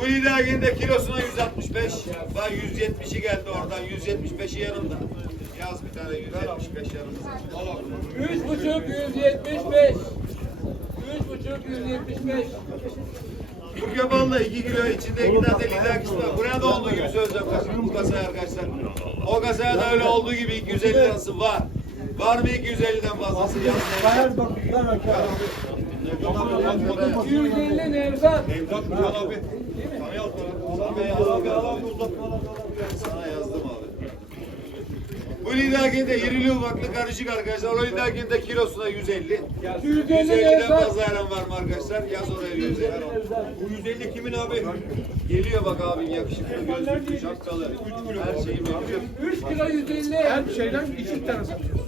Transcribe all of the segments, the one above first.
Bu lidaginde kilosuna 165. Bak 170'i geldi oradan. 175'i yanımda. Yaz bir tane 175 yanımda. Üç buçuk yüz yetmiş beş. Üç buçuk yüz yetmiş beş. Bu kebapla 2 kilo içinde 2 tane lidag işte var. Buraya da olduğu gibi söyleyeceğim. Bu kasaya arkadaşlar. O kasaya da öyle olduğu gibi 250 lirası var. Var mı 250'den fazlası? Yazın. 250 Nevzat. Sana yazdım abi. Bu lidaginde irili ufaklı karışık arkadaşlar. O lidaginde kilosuna 150. 250 150'den Nevzat. fazla ayran var mı arkadaşlar? Yaz oraya 150. Bu 150 kimin abi? Geliyor bak abin yakışıklı, gözlüklü, şapkalı. Her şeyi mevcut. 3 kilo 150. Her şeyden iki tane satıyoruz.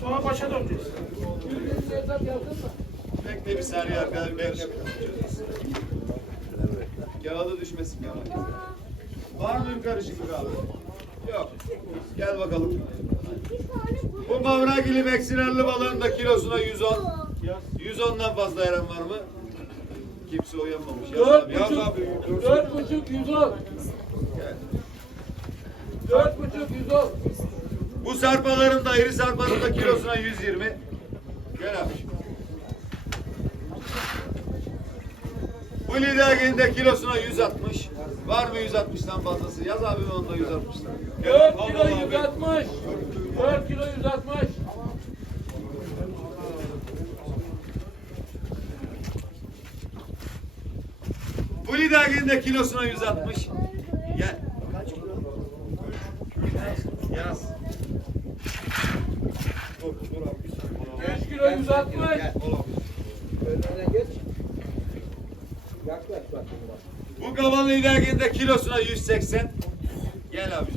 Sonra başa döneceğiz. 150 Nevzat yazdın mı? Bekle bir saniye arkadaşlar. Kağıdı düşmesin ya. Var mı bir karışıklık abi? Yok. Gel bakalım. Bu mavragili meksinarlı balığın da kilosuna 110. 110'dan fazla ayran var mı? Kimse uyanmamış. Yaz 4 abi, yaz buçuk. 4 buçuk 110. 4 buçuk 110. Bu sarpaların da iri sarpanın da kilosuna 120. Gel abi. Bu lidaginde kilosuna 160. Var mı 160'tan fazlası? Yaz abi onu da 160'tan. 4 kilo 160. 4 kilo 160. Bu lidaginde kilosuna 160. Gel. Yaz. 3 kilo 160. Bu kabalı lidaginde kilosuna 180. Gel abi.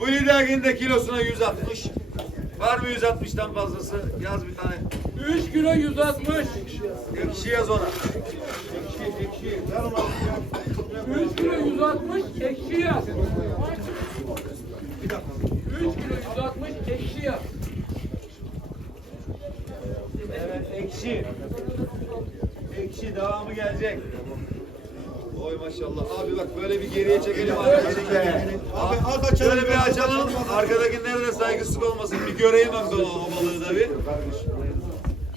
Bu lidaginde kilosuna 160. Var mı 160'tan fazlası? Yaz bir tane. 3 kilo 160. Ekşi yaz ona. 3 kilo 160 ekşi yaz. 3 kilo 160 ekşi yaz. Evet ekşi. Ekşi devamı gelecek. Oy maşallah. Abi bak böyle bir geriye çekelim arkadaşlar. Abi al açalım. Şöyle bir açalım. Arkadakilere de saygısızlık olmasın. Bir göreyim bak o, o balığı da bir.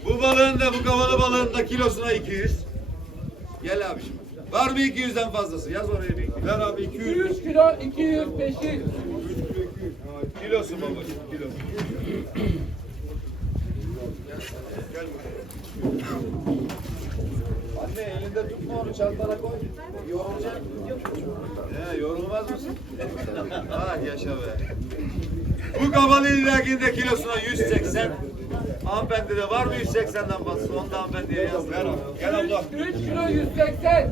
Bu balığın da bu kavalı balığın da kilosuna 200. Gel abi şimdi. Var mı 200'den fazlası? Yaz oraya bir. Ver abi 200. 3 kilo 200 peşin. Kilosu babacığım kilo. Gel Anne elinde tutma onu çantana koy. Yorulacak. He yorulmaz mısın? ah yaşa be. Bu kabalı illakinde kilosuna 180. Hanımefendi de var mı 180'den fazlası? Onu da hanımefendiye yaz. Ver abi. Gel abla. 3 kilo 180.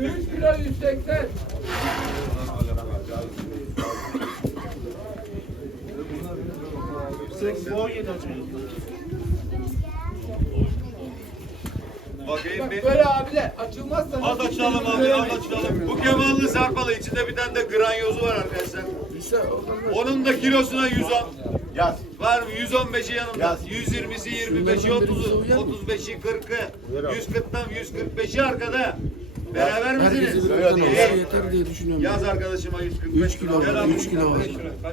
3 kilo 180. Bakayım Bak bir. böyle abiler açılmazsa Az açalım abi, az açalım. Bu kemallı sarpalı içinde bir tane de granyozu var arkadaşlar. Onun da kilosuna 110. Yaz. Var mı? 115'i yanımda. Yaz. 120'si, 25'i, 30'u, 35'i, 40'ı, 140'tan 145'i arkada. Beraber misiniz? Yeter diye düşünüyorum. Yaz arkadaşıma 145. 3 kilo var, abi. 3 kilo var.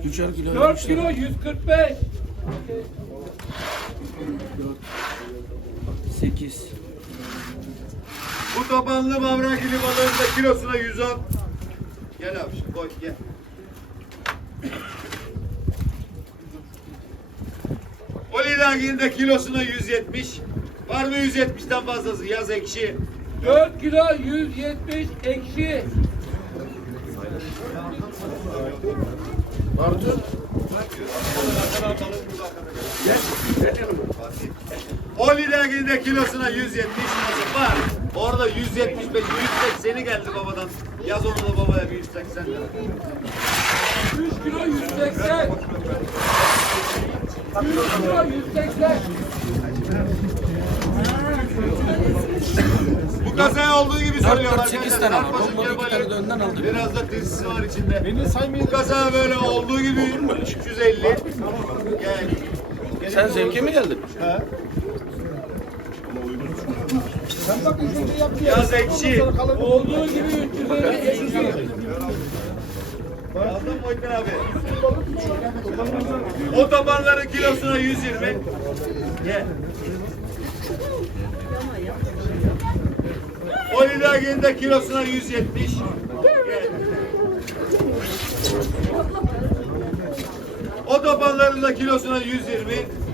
3'er kilo 4 kilo 145. 8. Bu tabanlı mavrakili balığın da kilosuna 110. Gel abi şimdi koy gel. O lidaginin de kilosuna 170. Var mı 170'ten fazlası? Yaz ekşi. 4 kilo 170 ekşi. Artur. O lidaginin de kilosuna 170 var. Orada 175, 180'i geldi babadan. Yaz onu da babaya bir 180 lira. 3 kilo 180. 3 kilo 180. Bu kazaya olduğu gibi söylüyorum sekiz tane var. Bombalı önden aldım. Biraz da tezisi var içinde. Bu kaza böyle olduğu gibi 350. Gel. Sen zevke mi geldin? Yaz ekşi. Olduğu gibi 350 ekşi. Yazdın mı Muhittin abi? Otobanların kilosuna 120. Gel. Olidagi'nin de kilosuna 170. Gel. Otobanların da kilosuna 120.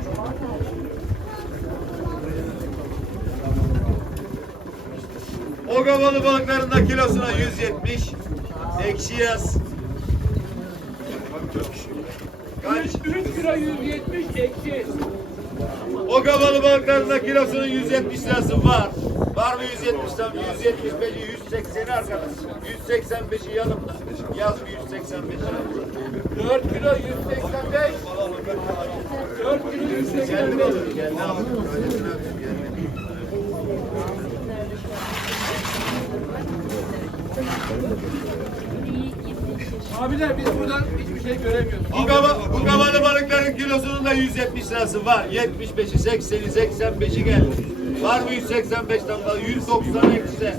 Ogavalı balıkların da kilosuna 170. Ekşi yaz. Kaç? 3 kilo 170 ekşi. O kabalı balıkların da kilosunun 170 lirası var. Var mı 170'ten 175'i 180'i arkadaş. 185'i yanımda. Yaz bir 185'i. 4 kilo 185. 4 kilo 185. Geldi mi? Geldi abi. Abiler biz buradan hiçbir şey göremiyoruz. Bu, kaba, bu kabalı balıkların kilosunun da 170 lirası var. 75'i, 80'i, 85'i geldi. Var mı 185'ten daha 190 ekşi.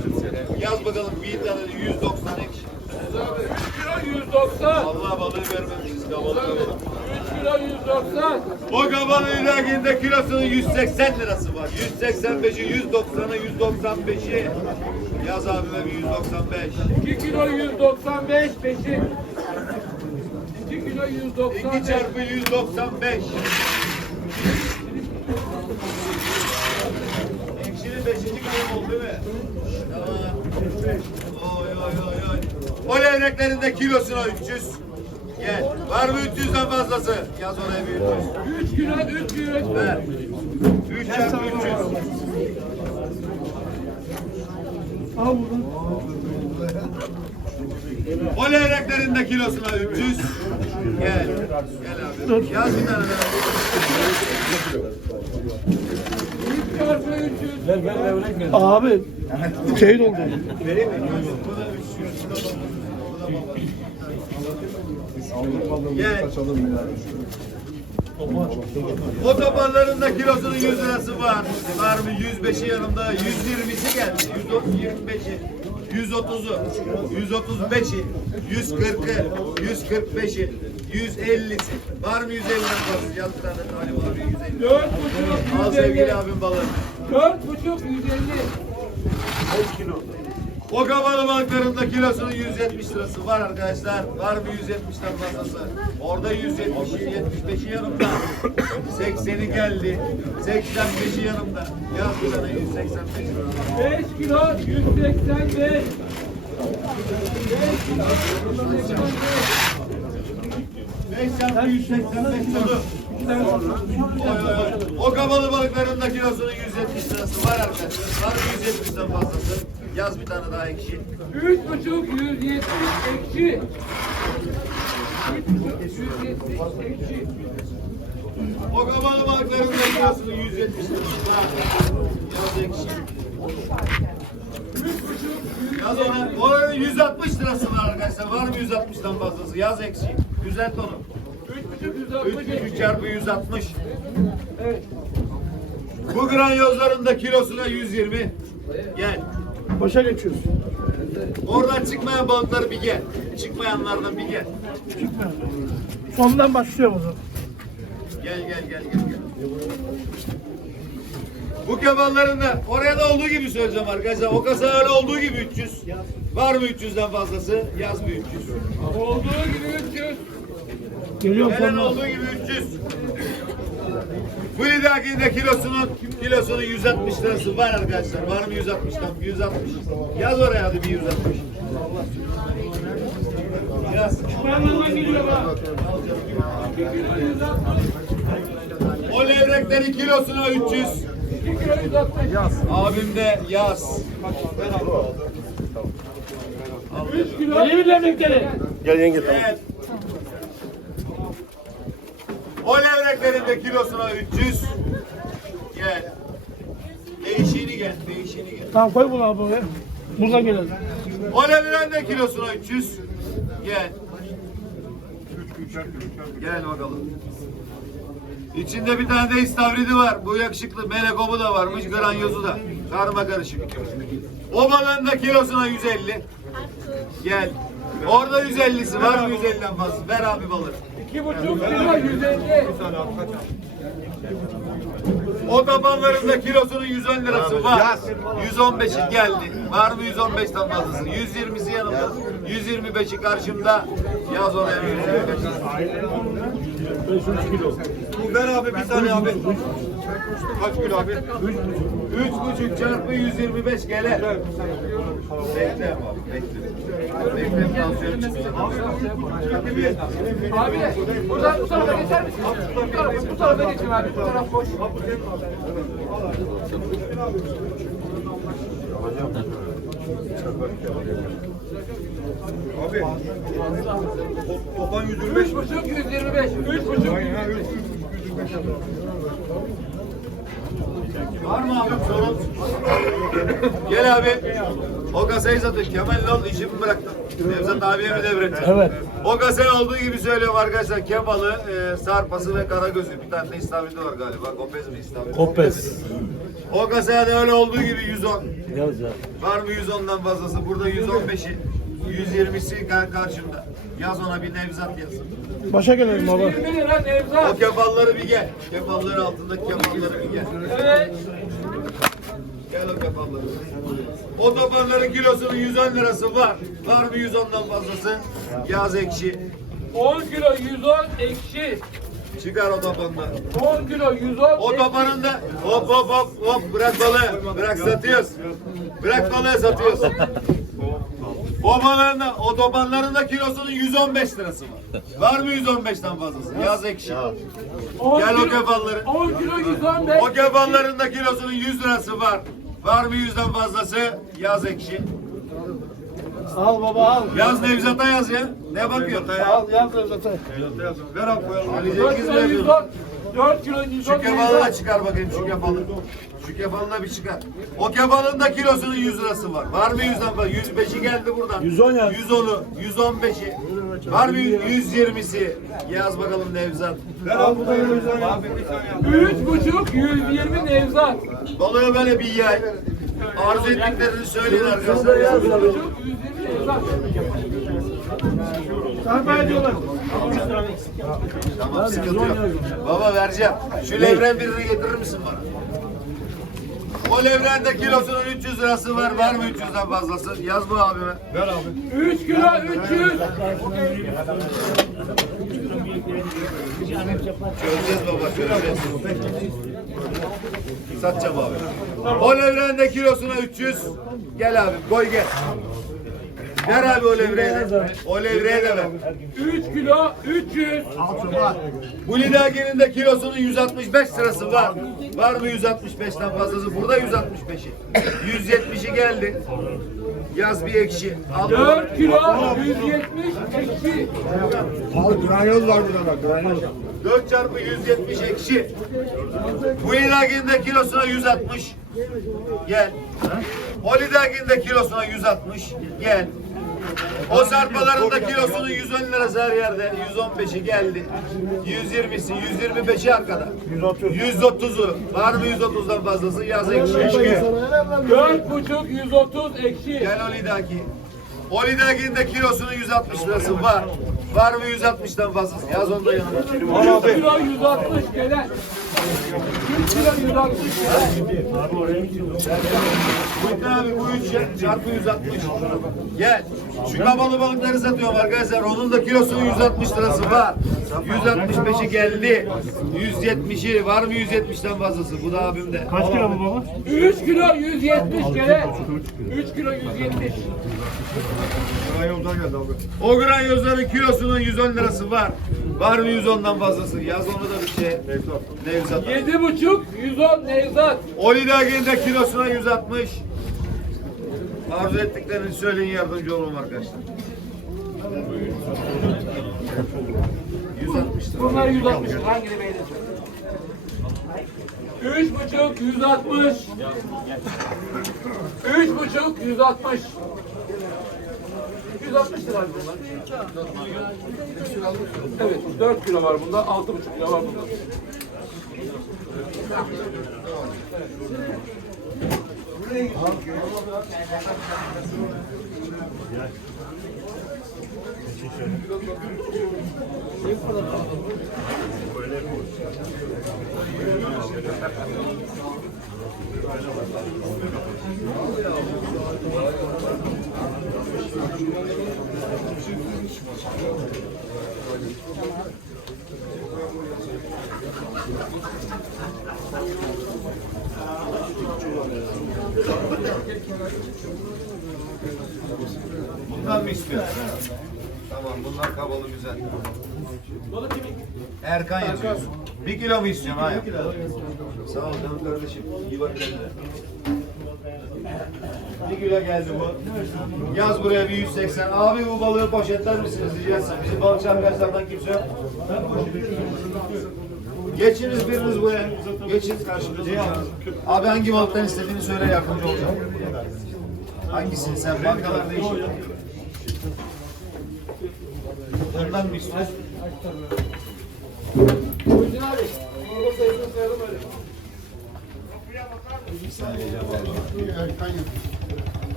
Yaz bakalım bir tane 190 ekşi. 3 kilo 190. Allah balığı vermemişiz kabalı kabalı. 3 kilo 190. O kabanın ilaginde kilosunun 180 lirası var. 185'i, 190'ı, 195'i. Yaz abime bir 195. 2 kilo 195 peşi. 2 kilo 195. 2 çarpı 195. Ekşinin 5. kalem oldu değil mi? Tamam. Oy oy oy oy. O levreklerinde kilosuna 300. Gel. Var mı 300'den fazlası? Yaz oraya bir 300. 3 kilo 300. Ver. 3 çarpı 300. Al bunu. O levreklerin de kilosuna 300. Gel. Gel abi. Yaz bir tane daha. 3 çarpı 300. Abi. Şehit oldu. Vereyim mi? Da 300. Da kilosunun 100 lirası var. Var mı? 105'i yanımda. 120'si geldi. 125'i. 130'u, 135'i, 140'ı, 145'i, 150'si. Var mı 150'den fazla? Bir tane Halim abi 150. 4 buçuk Al 150. sevgili abim balığı. 4 buçuk 150. O kabalı balıklarında kilosunun 170 lirası var arkadaşlar. Var mı 170'ten fazlası? Orada 170'i, 75'i yanımda. 80'i geldi. 85'i yanımda. Yaz tane 185 lira. 5 kilo 185. 5 kilo 185. 5 çarpı 185 oldu. O kabalı balıkların da kilosunun 170 lirası var arkadaşlar. Var mı 170'ten fazlası? Yaz bir tane daha ekşi. 3 buçuk 170 ekşi. 3 buçuk 170 ekşi. O kabalı balıkların 170 lirası var. Yaz ekşi. 3 buçuk Yaz ona. Oranın 160 lirası var arkadaşlar. Var mı 160'tan fazlası? Yaz ekşi. Düzelt onu. 3 buçuk 3, 160 3 ekşi. çarpı 160. Evet. Bu granyozların da kilosuna 120. Gel. Başa geçiyoruz. Oradan çıkmayan balıkları bir gel. Çıkmayanlardan bir gel. Sondan başlıyorum o zaman. Gel gel gel gel. gel. Bu kemallerin de oraya da olduğu gibi söyleyeceğim arkadaşlar. O kasa öyle olduğu gibi 300. Var mı 300'den fazlası? Yaz bir 300. Olduğu gibi 300. Geliyorum Helen sonuna. olduğu gibi 300. Bu lidakinde kilosunun kilosunun 160 lirası var arkadaşlar. Var mı 160'dan? 160. Yaz oraya hadi bir 160. Yaz. O levreklerin kilosuna 300. 2 kilo 160. Abim de yaz. 3 kilo. İyi birlemekleri. Evet. O levreklerin de kilosuna 300. Gel. Değişini gel, değişini gel. Tamam koy bunu abi buraya. Buradan gelelim. O levren de kilosuna 300. Gel. Gel bakalım. İçinde bir tane de istavridi var. Bu yakışıklı melekobu da varmış. Granyozu da. Karma karışık. O balığın da kilosuna 150. Gel. Orada 150'si var mı 150'den fazla? Ver abi. İki buçuk kilo 150. O tabanların da kilosunun 110 lirası var. 115'i geldi. Var mı 115'ten fazlası? 120'si yanımda. 125'i karşımda. Yaz oraya 125. Ver abi bir tane abi. Kaç kilo abi? 3,5 çarpı 125 gele. Bekle abi bekle. Bekle tansiyon çıksın. Abi buradan bu tarafa geçer misin? Bu tarafa, bu tarafa geçin abi. Bu taraf boş. Abi. Topan 125 Üç buçuk 125. Üç buçuk. Var mı abi sorun? Gel abi. O kasayı satın. Kemal ne oldu? İşimi bıraktın. Nevzat abiye mi devrettin? Evet. O kasayı olduğu gibi söylüyorum arkadaşlar. Kemal'ı, e, Sarpası ve Karagöz'ü. Bir tane de İstavrit'i var galiba. Kopez mi İstavrit? Kopez. O kasaya da öyle olduğu gibi 110. Var mı 110'dan fazlası? Burada 115'i. 120'si kar- karşımda. Yaz ona bir Nevzat yaz. Başa gelelim baba. 120 lira O kefalları bir gel. Kefalları altındaki kefalları bir gel. Evet. Gel o kefalları. O tabanların kilosunun 110 lirası var. Var mı 110'dan fazlası? Yaz ekşi. 10 kilo 110 ekşi. Çıkar o tabanları. 10 kilo 110 O ekşi. tabanında hop hop hop hop bırak balığı. Bırak satıyoruz. Bırak balığı satıyoruz. O balığında, o tabanların da kilosunun 115 lirası var. Var mı 115'ten fazlası? Yaz ekşi. 10 Gel o kefalları. 10 kilo 115. O kefalların da kilosunun 100 lirası var. Var mı 100'den fazlası? Yaz ekşi. Al baba al. Yaz Nevzat'a yaz ya. Ne bakıyorsun? Al yaz Nevzat'a. Ver abi koyalım. Ali 4 Cengiz kilo ne 110. 4 kilo 110 Şu kefalı da Nevzat. çıkar bakayım şu kefalı. Şu kefalı da bir çıkar. O kefalın da kilosunun 100 lirası var. Var mı 100'den fazla? 105'i geldi buradan. 110 yaz. 110'u, 115'i. Var mı 120'si? Yaz bakalım Nevzat. Al bu da Nevzat. 3,5 120 Nevzat. Balığı böyle bir yay. Arzu ettiklerini söyleyin arkadaşlar. 3,5 120 Nevzat. Sarpa ediyorlar. Tamam sıkıntı yok. Baba vereceğim. Şu levren birini getirir misin bana? O levrende kilosunun 300 lirası var. Var mı 300'den fazlası? Yaz bu abime. Ver abi. 3 kilo 300. Çözeceğiz baba çözeceğiz. Satacağım abi. O levrende kilosuna 300. Gel abi koy gel. Ver abi o levreye de. O levreye de ver. 3 kilo 300. Bu lidagenin de kilosunun 165 lirası var. Var mı 165'ten fazlası? Burada 165'i. 170'i geldi. Yaz bir ekşi. Al 4 kilo 170 ekşi. Al granyoz var burada bak granyoz. 4 çarpı 170 ekşi. Bu lidagenin de kilosuna 160. Gel. O lidagenin de kilosuna 160. Gel. O sarpaların da kilosunun 110 lirası her yerde. 115'i geldi. 120'si, 125'i arkada. 130'u. Var mı 130'dan fazlası? Yaz ekşi. 4,5 130 ekşi. Gel o lidaki. O lidakinin de kilosunun 160 lirası var. Var mı 160'dan fazlası? Yaz onu da yanına. 3 kilo 160 gelen. 3 kilo 160 gelen. Bitti abi bu üç çarpı 160. Gel. Şu kabalı balıkları satıyorum arkadaşlar. Onun da kilosunun 160 lirası var. 165'i geldi. 170'i var mı 170'ten fazlası? Bu da abimde. Kaç kilo bu baba? 3 kilo 170 gelen. 3 kilo 170. O granyozların kilosunun 110 lirası var. Var mı 110'dan fazlası? Yaz onu da bir şey. Nevzat. 7,5 110 Nevzat. O lidagin de kilosuna 160. Arzu ettiklerini söyleyin yardımcı olun arkadaşlar. 160 lira. Bunlar 160. Hangini beğenirsin? 3,5 160. 3,5 160. 160 lira bunlar. Evet 4 kilo var bunda, 6,5 kilo var bunda. Bundan mı istiyorsun? Tamam bunlar kabalı güzel. Erkan yazıyorsun. Bir kilo mu istiyorsun? Hayır. Sağ ol canım kardeşim. İyi bak kendine. Bir kilo geldi bu. Yaz buraya bir 180. Abi bu balığı poşetler misiniz rica etsem. Bizim balıkçı arkadaşlardan kimse yok. Geçiniz biriniz buraya. Geçin karşımıza. Abi hangi balıktan istediğini söyle yardımcı olacağım. Hangisini sen bankalar değişik. Bundan mı istiyorsun? Muhittin abi. Burada sayısını sayalım öyle. Bir saniye canım.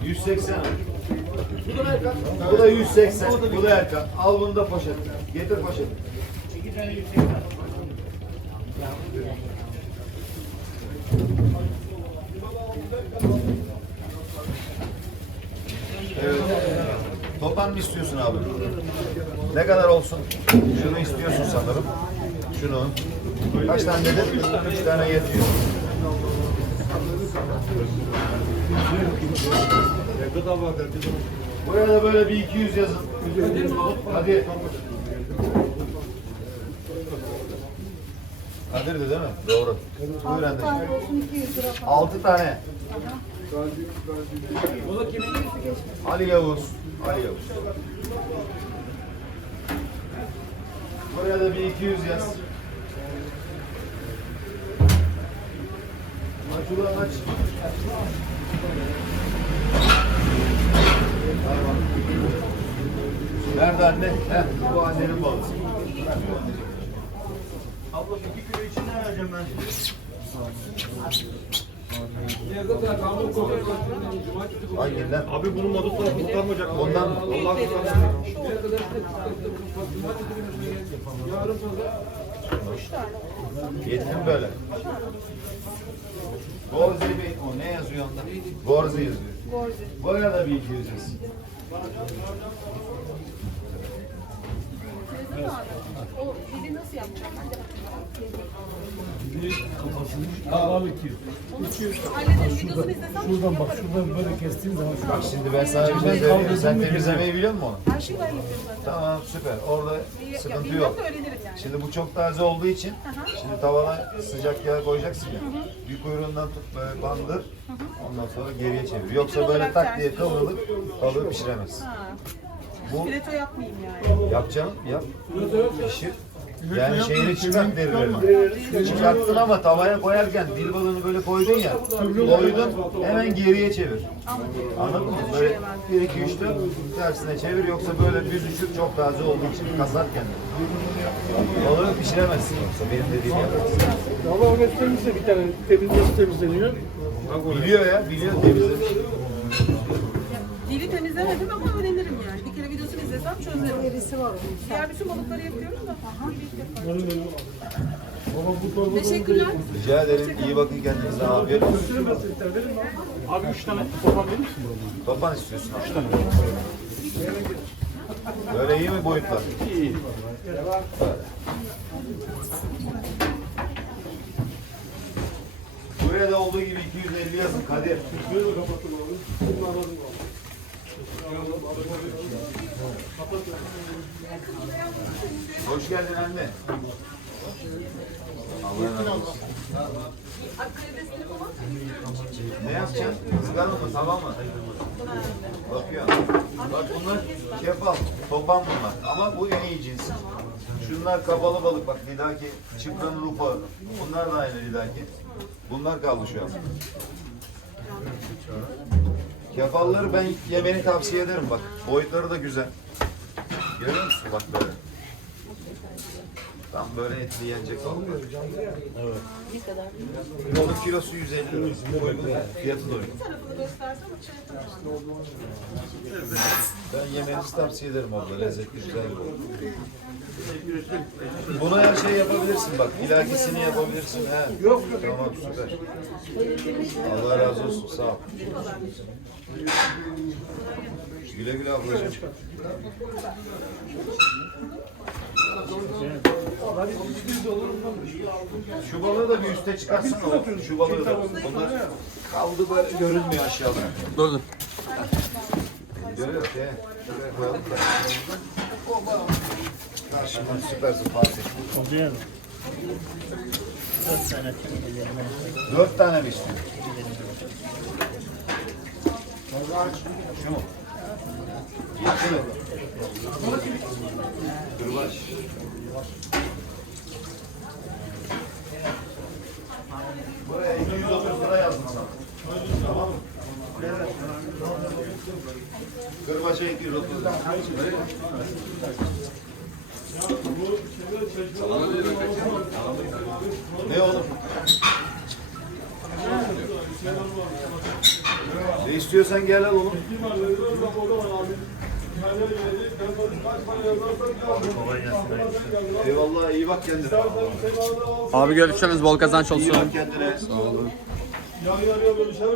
180. Bu da Erkan. Bu da 180. Bu da Erkan. Al bunu da poşet. Getir poşet. Evet. Topan mı istiyorsun abi? Ne kadar olsun? Şunu istiyorsun sanırım. Şunu. Kaç tane dedin? Üç tane yetiyor. Buraya da böyle bir 200 yazın. Hadi. Kadir'di değil mi? Doğru. Buyur anne. olsun 200 lira falan. 6 tane. Bu da kimin? Ali Yavuz. Ali Yavuz. Buraya da bir 200 yaz. Nerede anne? Heh, bu annenin balısı. Abla iki kilo için ne vereceğim ben. Hanginden? Abi bunun mazotla kurtarmayacak. Ondan Allah kurtarsın. Nereye kadar işte Cumartesi Yetim böyle. Gorzi Bey, o ne yazıyor onda? Gorzi yazıyor. Gorzi. Buraya da bir 200 yaz. Teyze mi abi? O dili nasıl yapacağım? Ben de Halledin videosunu istesem şuradan bak şuradan Bak şimdi ben sana bir şey söyleyeyim. Sen temizlemeyi biliyor musun onu? her şeyi ben yapıyorum zaten. Tamam süper. Orada sıkıntı bilmem yok. de öğrenirim. Şimdi bu çok taze olduğu için şimdi tavana sıcak yağ koyacaksın ya. Bir kuyruğundan tut böyle bandır. Ondan sonra geriye çevir. Yoksa böyle olarak tak diye kıvrılıp balığı pişiremezsin. Ha. Bu Fileto yapmayayım yani. Yapacağım, yap. Pişir. Yani şeyini çıkart derilerini. Çıkarttın ama tavaya koyarken dil balığını böyle koydun ya. Koydun hemen geriye çevir. Anladın mı? Böyle 1 2 3 4 tersine çevir yoksa böyle büzüşür çok taze olduğu için kasar kendini. Balığı pişiremezsin yoksa benim dediğim yaparsın. Allah onu temizle bir tane. Temiz nasıl temizleniyor? Biliyor ya, biliyor temizlemiş. Dili temizlemedim ama izlesem çözerim. Gerisi var. Diğer bütün balıkları yapıyoruz da. Teşekkürler. Rica ederim. İyi bakın kendinize. Afiyet olsun. Abi üç tane topan verir misin? Topan istiyorsun. 3 tane. Böyle iyi mi boyutlar? İyi. Buraya da olduğu gibi 250 yazın Kadir. Hoş geldin anne. Ne yapacaksın? Izgara mı, tava mı? Bakıyorum. Bak bunlar kefal, topan bunlar. Ama bu en iyi cins. Şunlar kapalı balık bak lidaki, çıpranın rupa. Bunlar da aynı lidaki. Bunlar kaldı şu an. Kefalları ben yemeni tavsiye ederim bak. Boyutları da güzel. Görüyor musun bak böyle. Tam böyle etli yenecek balıklar. Evet. Balık kilosu 150 lira. Uygun. Fiyatı da uygun. Ben yemenizi tavsiye ederim abla. Lezzetli güzel bir balık. Buna her şey yapabilirsin bak. İlakisini yapabilirsin. He. Yok yok. Tamam süper. Allah razı olsun. Sağ ol. Güle güle ablacığım. Şu balığı da bir üste çıkarsana. o. Şu balığı da. Bunlar kaldı böyle görünmüyor aşağıda. Dur dur. Görüyor musun? Şuraya koyalım da. Karşıma süpersin Fatih. Dört tane mi istiyor? Şu mu? Mi? Kırbaç. Buraya 230 lira yazdım sana. Tamam mı? Kırbaça 230 lira. Ne oğlum? Ne istiyorsan gel al oğlum. Eyvallah iyi bak kendine. Abi görüşürüz. Bol kazanç İyi olsun. bak kendine. Yarı yarıya bölüşelim.